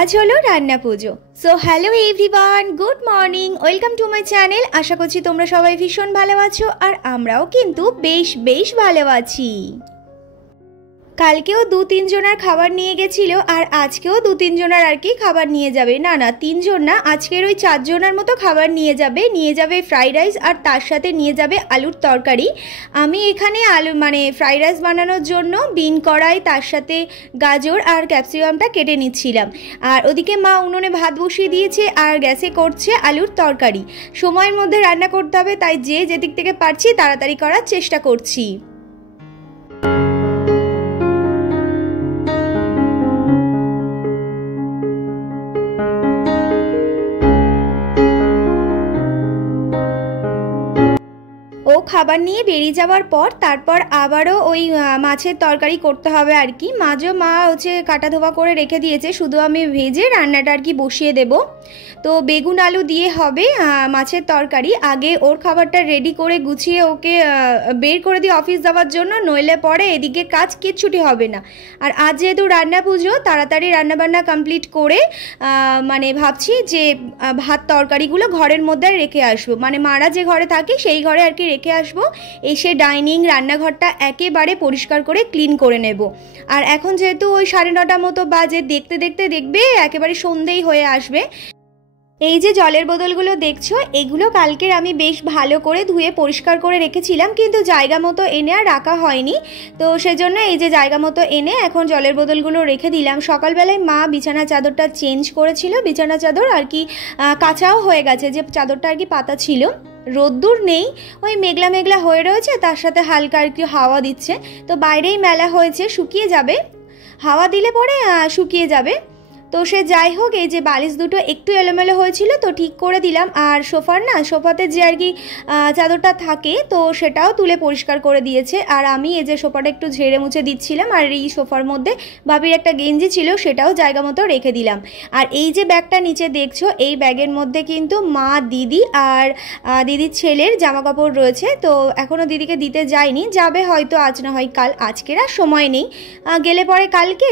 आज हलो Ranna Pujo. So hello everyone, good morning, welcome to my channel. आशा करछि तोमरा सबाई भीषण भालो आछो और आमराओ किन्तु बेश बेश भालो आछि। কালকেও ২-৩ জনের খাবার নিয়ে গেছিল আর আজকেও ২-৩ জনের আর কি খাবার নিয়ে যাবে। না ৩ জন না, আজকের ওই ৪ জনের মতো খাবার নিয়ে যাবে ফ্রাইড রাইস আর তার সাথে নিয়ে যাবে আলুর তরকারি। আমি এখানে আলু ফ্রাইড রাইস বানানোর জন্য বিন কড়াই তার সাথে গাজর আর ক্যাপসিকামটা কেটে নিচ্ছিলাম। আর ওদিকে মা উনুনে ভাত বসিয়ে দিয়েছে আর গ্যাসে করছে আলুর তরকারি। সময়ের মধ্যে রান্না করতে হবে, তাই যেদিক থেকে পারছি তাড়াতাড়ি করার চেষ্টা করছি। ও খাবার নিয়ে বেরিয়ে যাওয়ার পর তারপর আবারও ওই মাছের তরকারি করতে হবে আর কি। মা হচ্ছে কাটা ধোয়া করে রেখে দিয়েছে, শুধু আমি ভেজে রান্নাটা আর কি বসিয়ে দেব। তো বেগুন আলু দিয়ে হবে মাছের তরকারি। আগে ওর খাবারটা রেডি করে গুছিয়ে ওকে বের করে দিই অফিস যাওয়ার জন্য, নইলে পরে এদিকে কাজ কিচ্ছুটি হবে না। আর আজ যেহেতু রান্না পুজো, তাড়াতাড়ি রান্নাবান্না কমপ্লিট করে ভাবছি যে ভাত তরকারিগুলো ঘরের মধ্যে রেখে আসবো, মারা যে ঘরে থাকি সেই ঘরে আর কি রেখে আসবো। এসে ডাইনিং রান্নাঘরটা একেবারে পরিষ্কার করে ক্লিন করে নেব। আর এখন যেহেতু ওই 9:30 মতো বাজে, দেখতে দেখতে দেখবে একেবারে সন্ধ্যেই হয়ে আসবে। এই যে জলের বোতলগুলো দেখছো, এগুলো কালকের আমি বেশ ভালো করে ধুয়ে পরিষ্কার করে রেখেছিলাম, কিন্তু জায়গা মতো এনে আর রাখা হয়নি। তো সেজন্য এই যে জায়গা মতো এনে এখন জলের বোতলগুলো রেখে দিলাম। সকালবেলায় মা বিছানা চাদরটা চেঞ্জ করেছিল, বিছানা চাদর আর কি কাঁচাও হয়ে গেছে, যে চাদরটা আর কি পাতা ছিল। রোদ্দুর নেই, ওই মেঘলা মেঘলা হয়ে রয়েছে, তার সাথে হালকা আর কি হাওয়া দিচ্ছে। তো বাইরেই মেলা হয়েছে, শুকিয়ে যাবে, হাওয়া দিলে পরে শুকিয়ে যাবে। তো সে যাই হোক, এই যে বালিশ দুটো একটু এলোমেলো হয়েছিল তো ঠিক করে দিলাম। আর সোফাতে যে আর কি চাদরটা থাকে তো সেটাও তুলে পরিষ্কার করে দিয়েছে। আর আমি এই যে সোফাটা একটু ঝেড়ে মুছে দিচ্ছিলাম। আর এই সোফার মধ্যে ভাবির একটা গেঞ্জি ছিল, সেটাও জায়গা মতো রেখে দিলাম। আর এই যে ব্যাগটা নিচে দেখছো, এই ব্যাগের মধ্যে কিন্তু মা, দিদি আর দিদির ছেলের জামা কাপড় রয়েছে। তো এখনও দিদিকে দিতে যায়নি, যাবে হয়তো আজ না হয় কাল, আজকের আর সময় নেই, গেলে পরে কালকে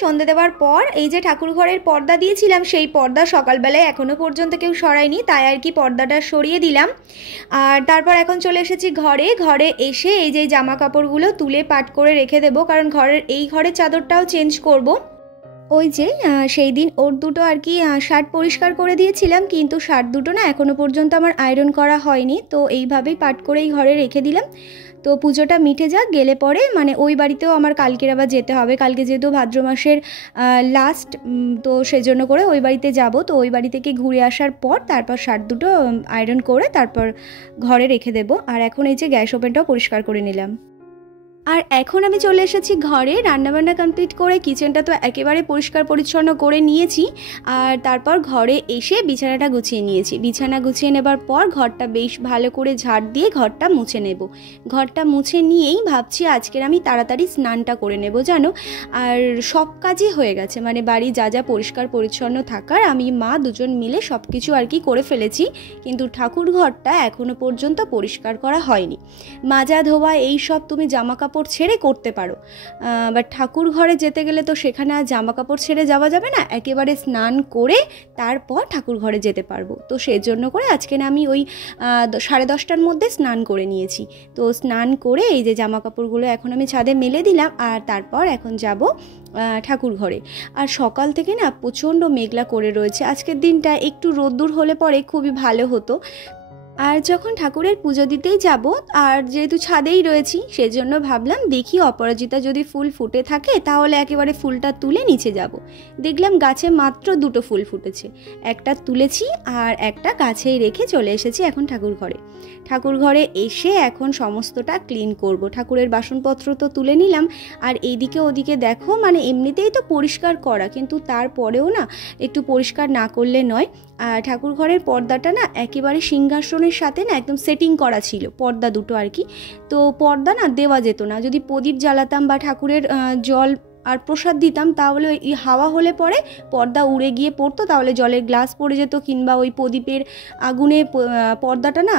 সন্ধে দেওয়ার পর এই যে ঠাকুর ঘরের পর্দা দিয়েছিলাম, সেই পর্দা সকালবেলায় এখনও পর্যন্ত কেউ সরায়নি, তাই আর কি পর্দাটা সরিয়ে দিলাম। আর তারপর এখন চলে এসেছি ঘরে এসে এই যে জামা কাপড়গুলো তুলে পাট করে রেখে দেবো, কারণ এই ঘরের চাদরটাও চেঞ্জ করব। ওই যে সেই দিন ওর দুটো আর কি শার্ট পরিষ্কার করে দিয়েছিলাম, কিন্তু শার্ট দুটো না এখনও পর্যন্ত আমার আয়রন করা হয়নি। তো এইভাবেই পাট করেই ঘরে রেখে দিলাম। তো পুজোটা মিটে যাক, গেলে পরে ওই বাড়িতেও আমার কালকের আবার যেতে হবে। কালকে যেহেতু ভাদ্র মাসের লাস্ট, তো সেজন্য করে ওই বাড়িতে যাব। তো ওই বাড়ি থেকে ঘুরে আসার পর তারপর শার্ট দুটো আয়রন করে তারপর ঘরে রেখে দেব। আর এখন এই যে গ্যাস ওভেনটাও পরিষ্কার করে নিলাম। আর এখন আমি চলে এসেছি ঘরে, রান্নাবান্না কমপ্লিট করে কিচেনটা তো একেবারে পরিষ্কার পরিচ্ছন্ন করে নিয়েছি। আর তারপর ঘরে এসে বিছানাটা গুছিয়ে নিয়েছি। বিছানা গুছিয়ে নেবার পর ঘরটা বেশ ভালো করে ঝাড় দিয়ে ঘরটা মুছে নেব। ঘরটা মুছে নিয়েই ভাবছি আজকের আমি তাড়াতাড়ি স্নানটা করে নেব জানো। আর সব কাজই হয়ে গেছে, বাড়ি যা পরিষ্কার পরিচ্ছন্ন থাকার আমি মা দুজন মিলে সব কিছু আর কি করে ফেলেছি, কিন্তু ঠাকুর ঘরটা এখনও পর্যন্ত পরিষ্কার করা হয়নি। মাজা ধোয়া এই সব তুমি জামা কাপড় ছেড়ে করতে পারো, বাট ঠাকুর ঘরে যেতে গেলে তো সেখানে আর জামা কাপড় ছেড়ে যাওয়া যাবে না, একেবারে স্নান করে তারপর ঠাকুর ঘরে যেতে পারবো। তো সেজন্য করে আজকে না আমি ওই 10:30টার মধ্যে স্নান করে নিয়েছি। তো স্নান করে এই যে জামা কাপড়গুলো এখন আমি ছাদে মেলে দিলাম। আর তারপর এখন যাব ঠাকুর ঘরে। আর সকাল থেকে না প্রচণ্ড মেঘলা করে রয়েছে, আজকের দিনটা একটু রোদ্দুর হলে পরে খুবই ভালো হতো। আর যখন ঠাকুরের পুজো দিতেই যাব, আর যেহেতু ছাদেই রয়েছি সেজন্য ভাবলাম দেখি অপরাজিতা যদি ফুল ফুটে থাকে তাহলে একেবারে ফুলটা তুলে নিচে যাব। দেখলাম গাছে মাত্র 2টো ফুল ফুটেছে, একটা তুলেছি আর একটা গাছেই রেখে চলে এসেছি এখন ঠাকুর ঘরে এসে এখন সমস্তটা ক্লিন করব। ঠাকুরের বাসনপত্র তো তুলে নিলাম। আর এইদিকে ওদিকে দেখো, এমনিতেই তো পরিষ্কার করা, কিন্তু তারপরেও না একটু পরিষ্কার না করলে নয়। আর ঠাকুর ঘরের পর্দাটা না একেবারে সিংহাসনের সাথে না একদম সেটিং করা ছিল, পর্দা দুটো আর কি। তো পর্দা না দেওয়া যেত না, যদি প্রদীপ জ্বালাতাম বা ঠাকুরের জল আর প্রসাদ দিতাম তাহলে এই হাওয়া হলে পরে পর্দা উড়ে গিয়ে পড়তো, তাহলে জলের গ্লাস পড়ে যেত, কিংবা ওই প্রদীপের আগুনে পর্দাটা না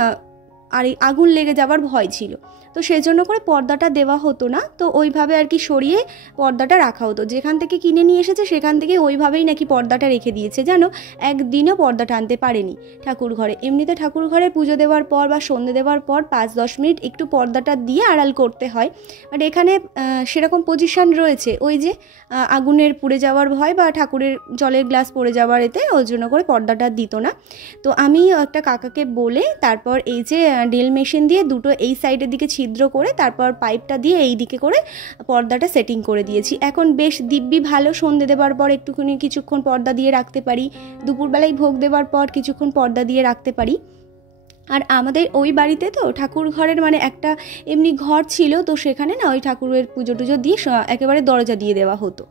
আর আগুন লেগে যাবার ভয় ছিল। তো সেই জন্য করে পর্দাটা দেওয়া হতো না, তো ওইভাবে আর কি সরিয়ে পর্দাটা রাখা হতো। যেখান থেকে কিনে নিয়ে এসেছে সেখান থেকে ওইভাবেই নাকি পর্দাটা রেখে দিয়েছে, জানো, একদিনও পর্দাটা আনতে পারেনি ঠাকুর ঘরে। এমনিতে ঠাকুর ঘরে পুজো দেওয়ার পর বা সন্ধে দেওয়ার পর 5-10 মিনিট একটু পর্দাটা দিয়ে আড়াল করতে হয়, বাট এখানে সেরকম পজিশান রয়েছে, ওই যে আগুনের পুড়ে যাওয়ার ভয় বা ঠাকুরের জলের গ্লাস পড়ে যাওয়ার এতে ওই জন্য করে পর্দাটা দিত না। তো আমি একটা কাকাকে বলে তারপর এই যে ড্রিল মেশিন দিয়ে দুটো এই সাইডের দিকে ছিদ্র করে তারপর পাইপটা দিয়ে এই দিকে করে পর্দাটা সেটিং করে দিয়েছি। এখন বেশ দিব্যি ভালো, সন্ধে দেওয়ার পর একটুখানি কিছুক্ষণ পর্দা দিয়ে রাখতে পারি, দুপুরবেলায় ভোগ দেওয়ার পর কিছুক্ষণ পর্দা দিয়ে রাখতে পারি। আর আমাদের ওই বাড়িতে তো ঠাকুর ঘরের মানে একটা এমনি ঘর ছিল, তো সেখানে না ওই ঠাকুরের পুজো টুজো দিয়ে একেবারে দরজা দিয়ে দেওয়া হতো।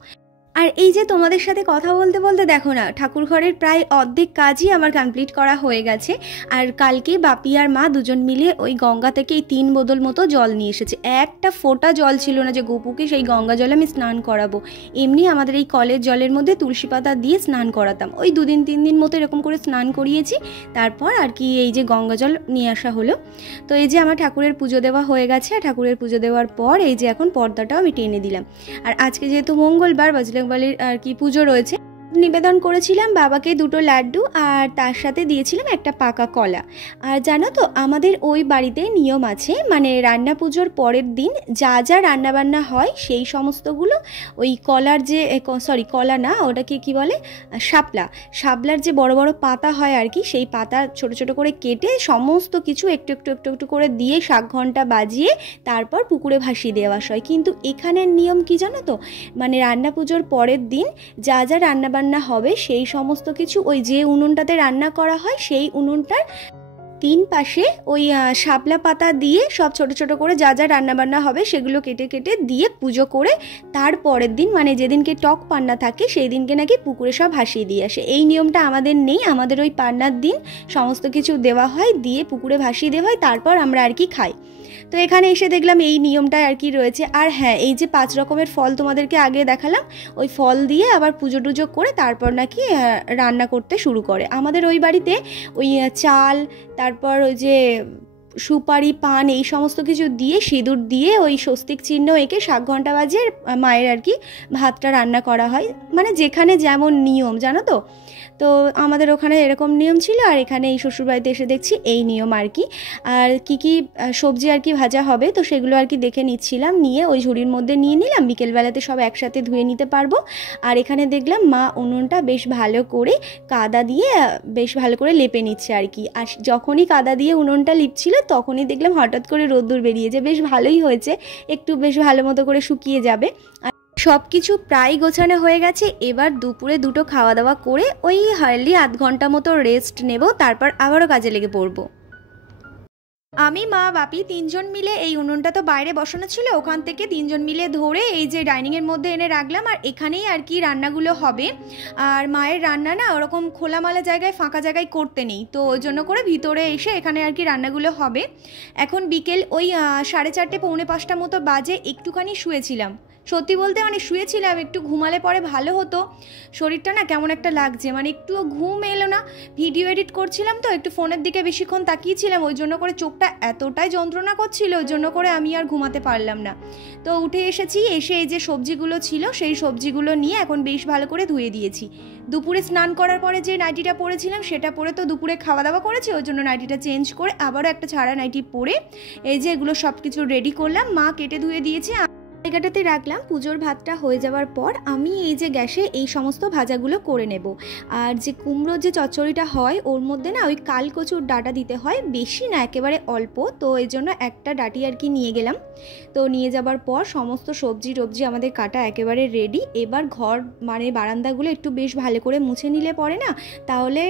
আর এই যে তোমাদের সাথে কথা বলতে বলতে দেখো না, ঠাকুর ঘরের প্রায় অর্ধেক কাজই আমার কমপ্লিট করা হয়ে গেছে। আর কালকে বাপি আর মা দুজন মিলে ওই গঙ্গা থেকে এই 3 বোতল মতো জল নিয়ে এসেছে। একটা ফোঁটা জল ছিল না যে গোপুকে সেই গঙ্গা জলে আমি স্নান করাবো। এমনি আমাদের এই কলের জলের মধ্যে তুলসী পাতা দিয়ে স্নান করাতাম, ওই 2-3 দিন মতো এরকম করে স্নান করিয়েছি। তারপর আর কি এই যে গঙ্গা জল নিয়ে আসা হলো। তো এই যে আমার ঠাকুরের পুজো দেওয়া হয়ে গেছে, আর ঠাকুরের পুজো দেওয়ার পর এই যে এখন পর্দাটাও আমি টেনে দিলাম। আর আজকে যেহেতু মঙ্গলবার বজরংবলীর আর কি পুজো রয়েছে, নিবেদন করেছিলাম বাবাকে 2টো লাড্ডু আর তার সাথে দিয়েছিলাম একটা পাকা কলা। আর জানো তো আমাদের ওই বাড়িতে নিয়ম আছে, মানে রান্না পুজোর পরের দিন যা যা রান্নাবান্না হয় সেই সমস্তগুলো ওই কলার যে কলা না, ওটাকে কি বলে, শাপলার যে বড় বড় পাতা হয় আর কি, সেই পাতা ছোট ছোট করে কেটে সমস্ত কিছু একটু একটু একটু একটু করে দিয়ে শাক ঘন্টা বাজিয়ে তারপর পুকুরে ভাসিয়ে দেওয়া হয়। কিন্তু এখানের নিয়ম কি জানো তো, মানে রান্না পুজোর পরের দিন যা যা রান্না হবে সেই সমস্ত কিছু ওই যে উনুনটাতে রান্না করা হয় সেই উনুনটার 3 পাশে ওই শাপলা পাতা দিয়ে সব ছোট ছোট করে যা যা রান্নাবান্না হবে সেগুলো কেটে কেটে দিয়ে পুজো করে তারপরের দিন মানে যেদিনকে টক পান্না থাকে সেই দিনকে নাকি পুকুরে সব ভাসিয়ে দিয়ে আসে। এই নিয়মটা আমাদের নেই, আমাদের ওই পান্নার দিন সমস্ত কিছু দেওয়া হয়, দিয়ে পুকুরে ভাসিয়ে দেওয়া হয়, তারপর আমরা আর কি খাই। তো এখানে এসে দেখলাম এই নিয়মটা আর কি রয়েছে। আর হ্যাঁ, এই যে 5 রকমের ফল তোমাদেরকে আগে দেখালাম, ওই ফল দিয়ে আবার পুজো টুজো করে তারপর নাকি রান্না করতে শুরু করে। আমাদের ওই বাড়িতে ওই চাল, তারপর ওই যে সুপারি, পান, এই সমস্ত কিছু দিয়ে সিঁদুর দিয়ে ওই স্বস্তিক চিহ্ন এঁকে শাক ঘন্টা বাজিয়ে মায়ের আর কি ভাতটা রান্না করা হয়, মানে যেখানে যেমন নিয়ম জানো তো। তো আমাদের ওখানে এরকম নিয়ম ছিল, আর এখানে এই শ্বশুরবাড়িতে এসে দেখছি এই নিয়ম আর কি। আর কি কি সবজি আর কি ভাজা হবে তো সেগুলো আর কি দেখে নিচ্ছিলাম, নিয়ে ওই ঝুড়ির মধ্যে নিয়ে নিলাম, বিকেলবেলাতে সব একসাথে ধুয়ে নিতে পারবো। আর এখানে দেখলাম মা উনুনটা বেশ ভালো করে কাদা দিয়ে বেশ ভালো করে লেপে নিচ্ছে আর কি। আর যখনই কাদা দিয়ে উনুনটা লিপছিল তখনই দেখলাম হঠাৎ করে রোদ্দুর বেরিয়েছে, বেশ ভালোই হয়েছে, একটু বেশ ভালো মতো করে শুকিয়ে যাবে। সব কিছু প্রায় গোছানো হয়ে গেছে। এবার দুপুরে 2টো খাওয়া দাওয়া করে ওই হার্ডলি আধ ঘন্টা মতো রেস্ট নেব, তারপর আবারও কাজে লেগে পড়বো। আমি, মা, বাপি 3 জন মিলে এই উনুনটা তো বাইরে বসানো ছিল, ওখান থেকে 3 জন মিলে ধরে এই যে ডাইনিংয়ের মধ্যে এনে রাখলাম। আর এখানেই আর কি রান্নাগুলো হবে। আর মায়ের রান্না না ওরকম খোলামেলা জায়গায় ফাঁকা জায়গায় করতে নেই, তো ওই জন্য করে ভিতরে এসে এখানে আর কি রান্নাগুলো হবে। এখন বিকেল ওই 4:30 পৌনে 5টা মতো বাজে, একটুখানি শুয়েছিলাম। সত্যি বলতে মানে শুয়েছিলাম, একটু ঘুমালে পরে ভালো হতো, শরীরটা না কেমন একটা লাগছে, মানে একটুও ঘুম এলো না। ভিডিও এডিট করছিলাম তো একটু ফোনের দিকে বেশিক্ষণ তাকিয়েছিলাম, ওই জন্য করে চোখটা এতটাই যন্ত্রণা করছিল, ওই জন্য করে আমি আর ঘুমাতে পারলাম না। তো উঠে এসেছি, এসে এই যে সবজিগুলো ছিল সেই সবজিগুলো নিয়ে এখন বেশ ভালো করে ধুয়ে দিয়েছি। দুপুরে স্নান করার পরে যে নাইটিটা পরেছিলাম সেটা পরে তো দুপুরে খাওয়া দাওয়া করেছি, ওই জন্য নাইটিটা চেঞ্জ করে আবারও একটা ছাড়া নাইটি পরে এই যে এগুলো সব কিছু রেডি করলাম। মা কেটে ধুয়ে দিয়েছে, জায়গাটাতে রাখলাম। পুজোর ভাতটা হয়ে যাওয়ার পর আমি এই যে গ্যাসে এই সমস্ত ভাজাগুলো করে নেব। আর যে কুমড়োর যে চচ্চড়িটা হয় ওর মধ্যে না ওই কালকচুর ডাঁটা দিতে হয়, বেশি না, একেবারে অল্প, তো এই জন্য একটা ডাঁটি আর কি নিয়ে গেলাম। তো নিয়ে যাবার পর সমস্ত সবজি টবজি আমাদের কাটা একেবারে রেডি। এবার ঘর মানে বারান্দাগুলো একটু বেশ ভালো করে মুছে নিলে পরে না, তাহলে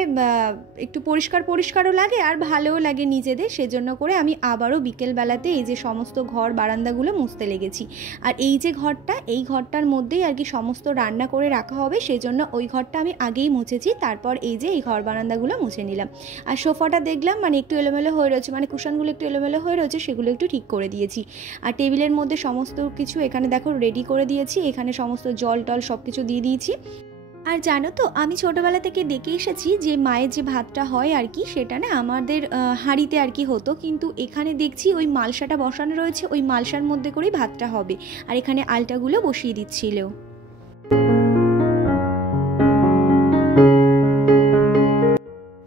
একটু পরিষ্কার পরিষ্কারও লাগে আর ভালোও লাগে নিজেদের, সেজন্য করে আমি আবারও বিকেলবেলাতে এই যে সমস্ত ঘর বারান্দাগুলো মুছতে লেগেছি। আর এই যে ঘরটা, এই ঘরটার মধ্যেই আর কি সমস্ত রান্না করে রাখা হবে, সেজন্য ওই ঘরটা আমি আগেই মুছেছি, তারপর এই যে এই ঘর বারান্দাগুলো মুছে নিলাম। আর সোফাটা দেখলাম মানে একটু এলোমেলো হয়ে রয়েছে, মানে কুশনগুলো একটু এলোমেলো হয়ে রয়েছে, সেগুলো একটু ঠিক করে দিয়েছি। আর টেবিলের মধ্যে সমস্ত কিছু এখানে দেখো রেডি করে দিয়েছি, এখানে সমস্ত জল টল সব কিছু দিয়ে দিয়েছি। আর জানো তো, আমি ছোটোবেলা থেকে দেখে এসেছি যে মায়ের যে ভাতটা হয় আর কি, সেটা না আমাদের হাঁড়িতে আর কি হতো, কিন্তু এখানে দেখছি ওই মালসাটা বসানো রয়েছে, ওই মালসার মধ্যে করেই ভাতটা হবে। আর এখানে আলটাগুলো বসিয়ে দিচ্ছিল।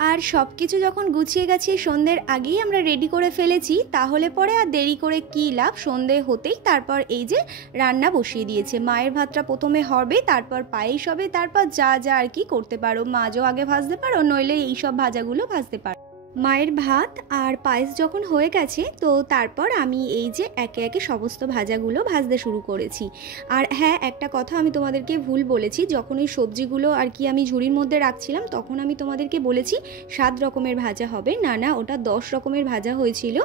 আর সব কিছু যখন গুছিয়ে গাছিয়ে সন্ধ্যের আগেই আমরা রেডি করে ফেলেছি, তাহলে পরে আর দেরি করে কী লাভ। সন্ধে হতেই তারপর এই যে রান্না বসিয়ে দিয়েছে। মায়ের ভাতটা প্রথমে হবে, তারপর পায়েস হবে, তারপর যা যা আর কি করতে পারো, মাছও আগে ভাজতে পারো, নইলে এইসব ভাজাগুলো ভাজতে পারো। মায়ের ভাত আর পায়েস যখন হয়ে গেছে, তো তারপর আমি এই যে একে একে সমস্ত ভাজাগুলো ভাজতে শুরু করেছি। আর হ্যাঁ, একটা কথা আমি তোমাদেরকে ভুল বলেছি, যখন ওই সবজিগুলো আর কি আমি ঝুড়ির মধ্যে রাখছিলাম, তখন আমি তোমাদেরকে বলেছি 7 রকমের ভাজা হবে। না না, ওটা 10 রকমের ভাজা হয়েছিল।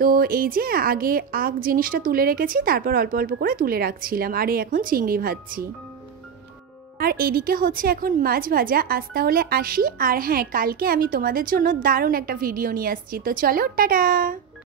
তো এই যে আগে আগ জিনিসটা তুলে রেখেছি, তারপর অল্প অল্প করে তুলে রাখছিলাম। আর এখন চিংড়ি ভাজছি। আর এদিকে হচ্ছে এখন মাছ ভাজা। আজ তাহলে আসি। আর হ্যাঁ, কালকে আমি তোমাদের জন্য দারুণ একটা ভিডিও নিয়ে আসছি। তো চলো, টাটা।